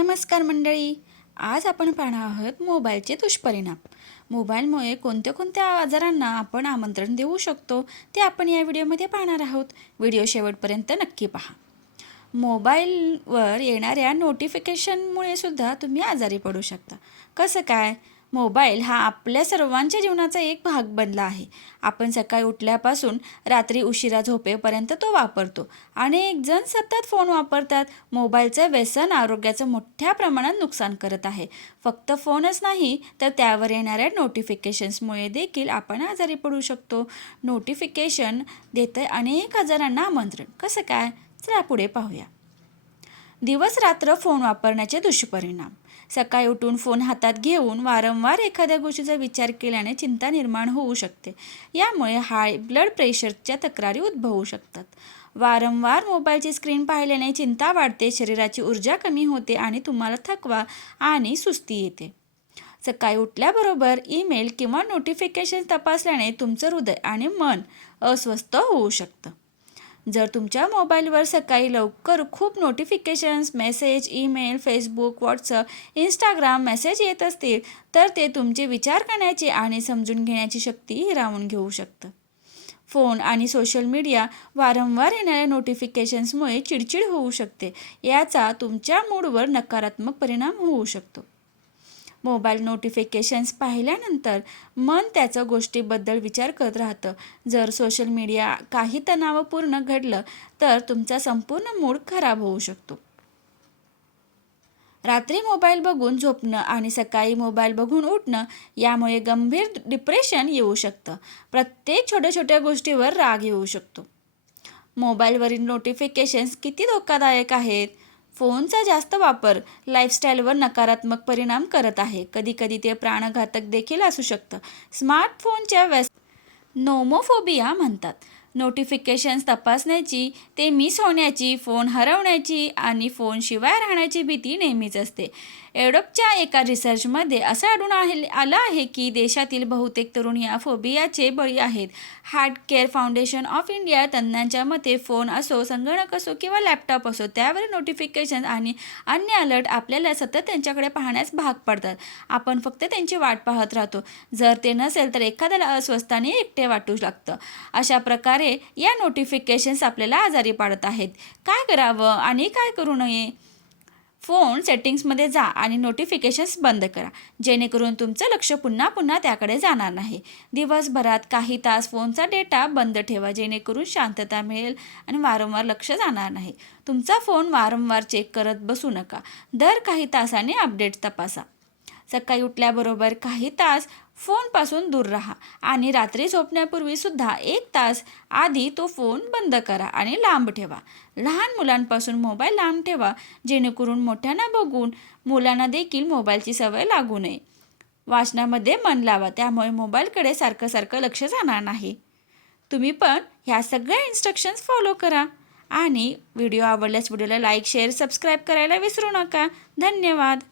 नमस्कार मंडळी. आज आपण पाहणार आहोत मोबाईलचे दुष्परिणाम. मोबाईलमुळे कोणत्या आजारांना आपण आमंत्रण देऊ शकतो ते आपण या व्हिडिओमध्ये पाहणार आहोत. व्हिडिओ शेवटपर्यंत नक्की पहा. मोबाईलवर येणाऱ्या नोटिफिकेशनमुळे सुद्धा तुम्ही आजारी पडू शकता. कसं काय? मोबाईल हा आपल्या सर्वांच्या जीवनाचा एक भाग बनला आहे. आपण सकाळी उठल्यापासून रात्री उशिरा झोपेपर्यंत तो वापरतो. अनेक जण सतत फोन वापरतात. मोबाईलचं व्यसन आरोग्याचं मोठ्या प्रमाणात नुकसान करत आहे. फक्त फोनच नाही तर त्यावर येणाऱ्या नोटिफिकेशन्समुळे देखील आपण आजारी पडू शकतो. नोटिफिकेशन देते अनेक आजारांना आमंत्रण. कसं काय? चला पुढे पाहूया. दिवस रात्र फोन वापरण्याचे दुष्परिणाम. सकाळी उठून फोन हातात घेऊन वारंवार एखाद्या गोष्टीचा विचार केल्याने चिंता निर्माण होऊ शकते. यामुळे हाय ब्लड प्रेशरच्या तक्रारी उद्भवू शकतात. वारंवार मोबाईलची स्क्रीन पाहिल्याने चिंता वाढते, शरीराची ऊर्जा कमी होते आणि तुम्हाला थकवा आणि सुस्ती येते. सकाळी उठल्याबरोबर ईमेल किंवा नोटिफिकेशन तपासल्याने तुमचं हृदय आणि मन अस्वस्थ होऊ शकतं. जर तुमच्या मोबाईलवर सकाळी लवकर खूप notifications, message, email, Facebook, WhatsApp, Instagram message येत असतील तर ते तुमचे विचार करण्याची आणि समजून घेण्याची शक्ती हिरावून घेऊ शकतं. फोन आणि सोशल मीडिया वारंवार येणाऱ्या नोटिफिकेशन्समुळे चिडचिड होऊ शकते. याचा तुमच्या मूडवर नकारात्मक परिणाम होऊ शकतो. मोबाईल नोटिफिकेशन्स पाहिल्यानंतर मन त्याचं गोष्टीबद्दल विचार करत राहतं. जर सोशल मीडिया काही तणावपूर्ण घडलं तर तुमचा संपूर्ण मूड खराब होऊ शकतो. रात्री मोबाईल बघून झोपणं आणि सकाळी मोबाईल बघून उठणं यामुळे गंभीर डिप्रेशन येऊ शकतं. प्रत्येक छोट्या गोष्टीवर राग येऊ शकतो. मोबाईलवरील नोटिफिकेशन्स किती धोकादायक आहेत? फोनचा जास्त वापर लाईफस्टाईलवर नकारात्मक परिणाम करत आहे. कधीकधी ते प्राणघातक देखील असू शकतं. स्मार्टफोनच्या नोमोफोबिया म्हणतात. नोटिफिकेशन्स तपासण्याची, ते मिस होण्याची, फोन हरवण्याची आणि फोनशिवाय राहण्याची भीती नेहमीच असते. एडोपच्या एका रिसर्चमध्ये असं आढळून आलं आहे की देशातील बहुतेक तरुण या फोबियाचे बळी आहेत. Heart care foundation of India तज्ज्ञांच्या मते फोन असो, संगणक असो किंवा लॅपटॉप असो, त्यावर नोटिफिकेशन आणि अन्य अलर्ट आपल्याला सतत त्यांच्याकडे पाहण्यास भाग पाडतात. आपण फक्त त्यांची वाट पाहत राहतो. जर ते नसेल तर एखाद्याला अस्वस्थ आणि एकटे वाटू लागतं. अशा प्रकारे या नोटिफिकेशन्स आपल्याला आजारी पाडत आहेत. काय करावं आणि काय करू नये? फोन सेटिंग्समध्ये जा आणि नोटिफिकेशन्स बंद करा, जेणेकरून तुमचं लक्ष पुन्हा त्याकडे जाणार नाही. दिवसभरात काही तास फोनचा डेटा बंद ठेवा, जेणेकरून शांतता मिळेल आणि वारंवार लक्ष जाणार नाही. तुमचा फोन वारंवार चेक करत बसू नका. दर काही तासांनी अपडेट्स तपासा. सकाळी उठल्याबरोबर काही तास फोनपासून दूर राहा आणि रात्री झोपण्यापूर्वी सुद्धा 1 तास आधी तो फोन बंद करा आणि लांब ठेवा. लहान मुलांपासून मोबाईल लांब ठेवा, जेणेकरून मोठ्यांना बघून मुलांना देखील मोबाईलची सवय लागू नये. वाचनामध्ये मन लावा, त्यामुळे मोबाईलकडे सारखं लक्ष जाणार नाही. तुम्ही पण ह्या सगळ्या इन्स्ट्रक्शन्स फॉलो करा आणि व्हिडिओ आवडल्यास व्हिडिओला लाईक, शेअर, सबस्क्राईब करायला विसरू नका. धन्यवाद.